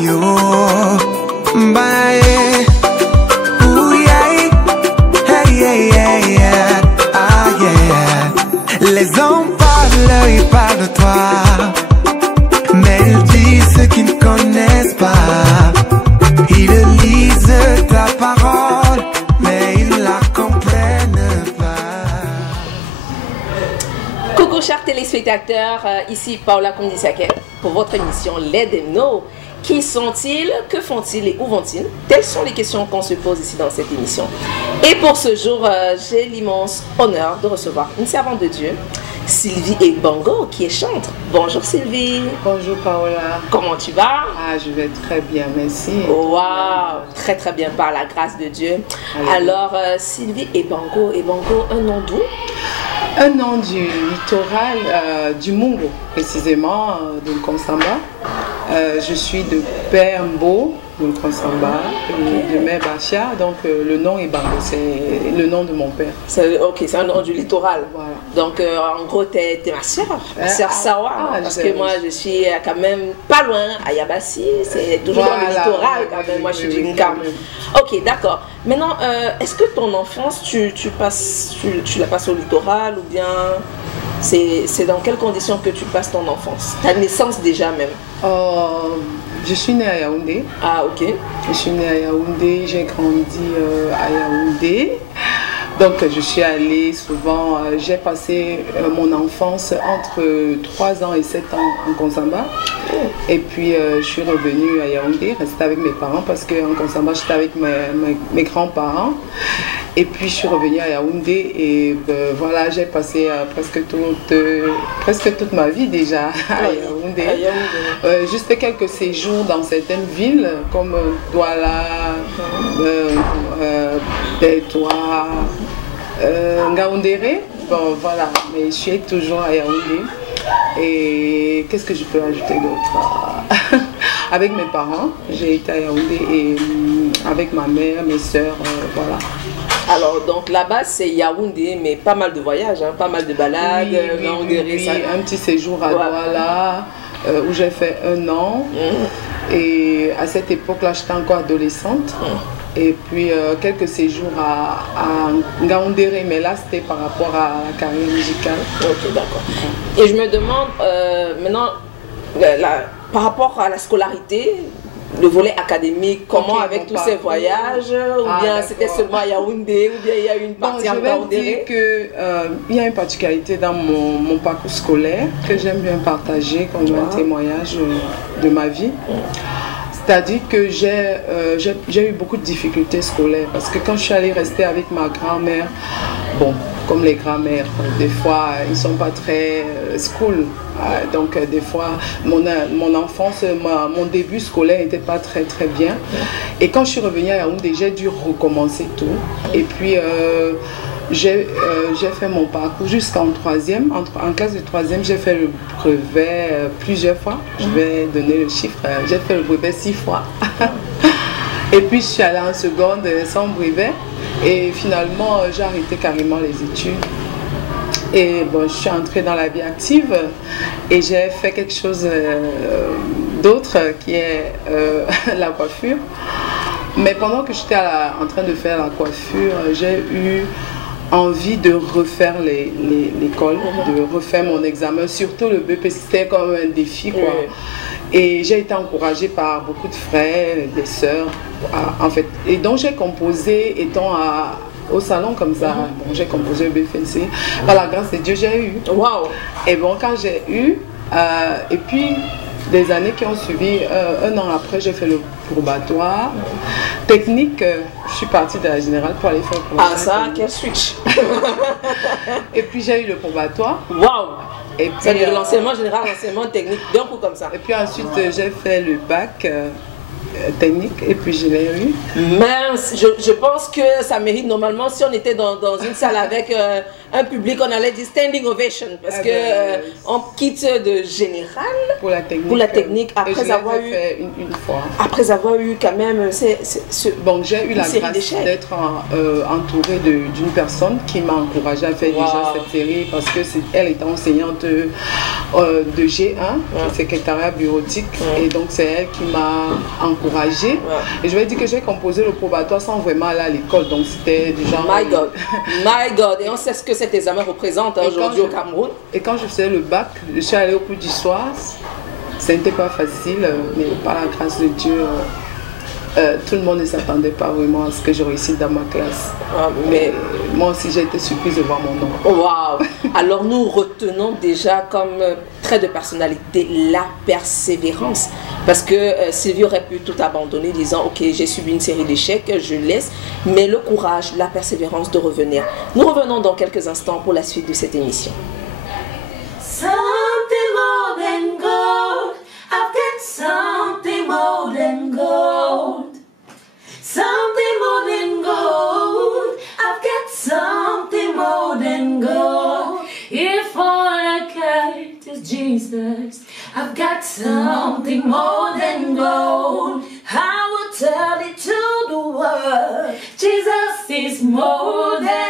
yo. Bye. Ooh, yeah. Hey, yeah, yeah, yeah. Ah, yeah. Les hommes parlent, ils parlent de toi, mais ils disent ce qu'ils ne connaissent pas. Ils lisent ta parole, mais ils la comprennent pas. Coucou chers téléspectateurs, ici Paola Kondisake pour votre émission Let Them Know. Qui sont-ils? Que font-ils et où vont-ils? Telles sont les questions qu'on se pose ici dans cette émission. Et pour ce jour, j'ai l'immense honneur de recevoir une servante de Dieu, Sylvie Ekbango, qui est chantre. Bonjour Sylvie. Bonjour Paola. Comment tu vas? Ah, je vais très bien, merci. Waouh, très très bien par la grâce de Dieu. Allez. Alors Sylvie Ekbango, un nom d'où? Un nom du littoral du Mungo, précisément de Nkonsamba. Je suis de Père Mbo, de Nkonsamba, et de Mère Bachia, donc le nom est Bango, c'est le nom de mon père. Ok, c'est un nom du littoral. Voilà. Donc en gros, t'es ma soeur Sawa, parce que moi je suis quand même pas loin, à Yabassi, c'est toujours dans le littoral quand même, moi je suis du Nkam. Ok, d'accord. Maintenant, est-ce que ton enfance, tu la passes au littoral ou bien c'est dans quelles conditions que tu passes ton enfance? Ta naissance déjà même? Je suis née à Yaoundé. Ah, ok. Je suis née à Yaoundé, j'ai grandi à Yaoundé. Donc je suis allée souvent, j'ai passé mon enfance entre 3 ans et 7 ans en Nkonsamba. Et puis je suis revenue à Yaoundé, restée avec mes parents parce qu'en Nkonsamba j'étais avec mes grands-parents. Et puis je suis revenue à Yaoundé et voilà, j'ai passé presque toute ma vie déjà à Yaoundé. Juste quelques séjours dans certaines villes comme Douala, Bétoua, Ngaoundéré. Bon voilà, mais je suis toujours à Yaoundé. Et qu'est-ce que je peux ajouter d'autre? Avec mes parents, j'ai été à Yaoundé et avec ma mère, mes soeurs, voilà. Alors, donc là-bas, c'est Yaoundé, mais pas mal de voyages, hein, pas mal de balades, oui, un petit séjour à Douala, où j'ai fait 1 an. Et à cette époque-là, j'étais encore adolescente. Et puis quelques séjours à Ngaoundéré, mais là, c'était par rapport à la carrière musicale. Ok, d'accord. Et je me demande, maintenant, par rapport à la scolarité, le volet académique, comment avec tous ces voyages, ou bien c'était seulement à Yaoundé, ou bien il y a une partie en Yaoundé? Je vais dire qu'il y a une particularité dans mon parcours scolaire que j'aime bien partager comme un témoignage de ma vie. C'est-à-dire que j'ai eu beaucoup de difficultés scolaires parce que quand je suis allée rester avec ma grand-mère, bon, comme les grand-mères, des fois ils ne sont pas très school. Donc des fois mon enfance, mon début scolaire n'était pas très bien. Et quand je suis revenue à Yaoundé, j'ai dû recommencer tout. Et puis j'ai fait mon parcours jusqu'en 3e. En classe de 3e, j'ai fait le brevet plusieurs fois. Je vais donner le chiffre. J'ai fait le brevet 6 fois. Et puis je suis allée en seconde sans brevet. Et finalement, j'ai arrêté carrément les études. Et bon, je suis entrée dans la vie active et j'ai fait quelque chose d'autre qui est la coiffure. Mais pendant que j'étais en train de faire la coiffure, j'ai eu envie de refaire l'école, de refaire mon examen, surtout le BEP, c'était comme un défi, quoi. Et j'ai été encouragée par beaucoup de frères, des sœurs, en fait. Et donc j'ai composé, étant au salon comme ça, bon, j'ai composé le BFNC. Par la grâce de Dieu, j'ai eu. Waouh! Et bon, quand j'ai eu, et puis des années qui ont suivi, 1 an après, j'ai fait le probatoire. Technique, je suis partie de la générale pour aller faire le probatoire. Ah ça, quel switch! Et puis j'ai eu le probatoire. Waouh! C'est-à-dire l'enseignement général, l'enseignement technique, d'un coup comme ça. Et puis ensuite, j'ai fait le bac technique et puis je l'ai eu. Mince, je pense que ça mérite normalement, si on était dans une salle avec un public, on allait dire standing ovation parce que on quitte de général pour la technique après avoir eu une fois. Après avoir eu quand même bon, j'ai eu la grâce d'être entourée d'une personne qui m'a encouragée à faire déjà cette série parce que elle était enseignante de G1, le secrétariat bureautique, et donc c'est elle qui m'a encouragée. Et je vais dire que j'ai composé le probatoire sans vraiment aller à l'école, donc c'était du genre... My God, my God, et on sait ce que cet examen représente aujourd'hui au Cameroun. Et quand je faisais le bac, je suis allée au cours du soir, ce n'était pas facile, mais par la grâce de Dieu, tout le monde ne s'attendait pas vraiment à ce que je réussisse dans ma classe. Mais moi aussi j'ai été surprise de voir mon nom. Waouh! Alors nous retenons déjà comme trait de personnalité la persévérance. Parce que Sylvie aurait pu tout abandonner disant ok, j'ai subi une série d'échecs, je laisse. Mais le courage, la persévérance de revenir. Nous revenons dans quelques instants pour la suite de cette émission. Something more than gold. I've got something more than gold. Something more than gold. I've got something more than gold. If all I got is Jesus, I've got something more than gold. I will tell it to the world. Jesus is more than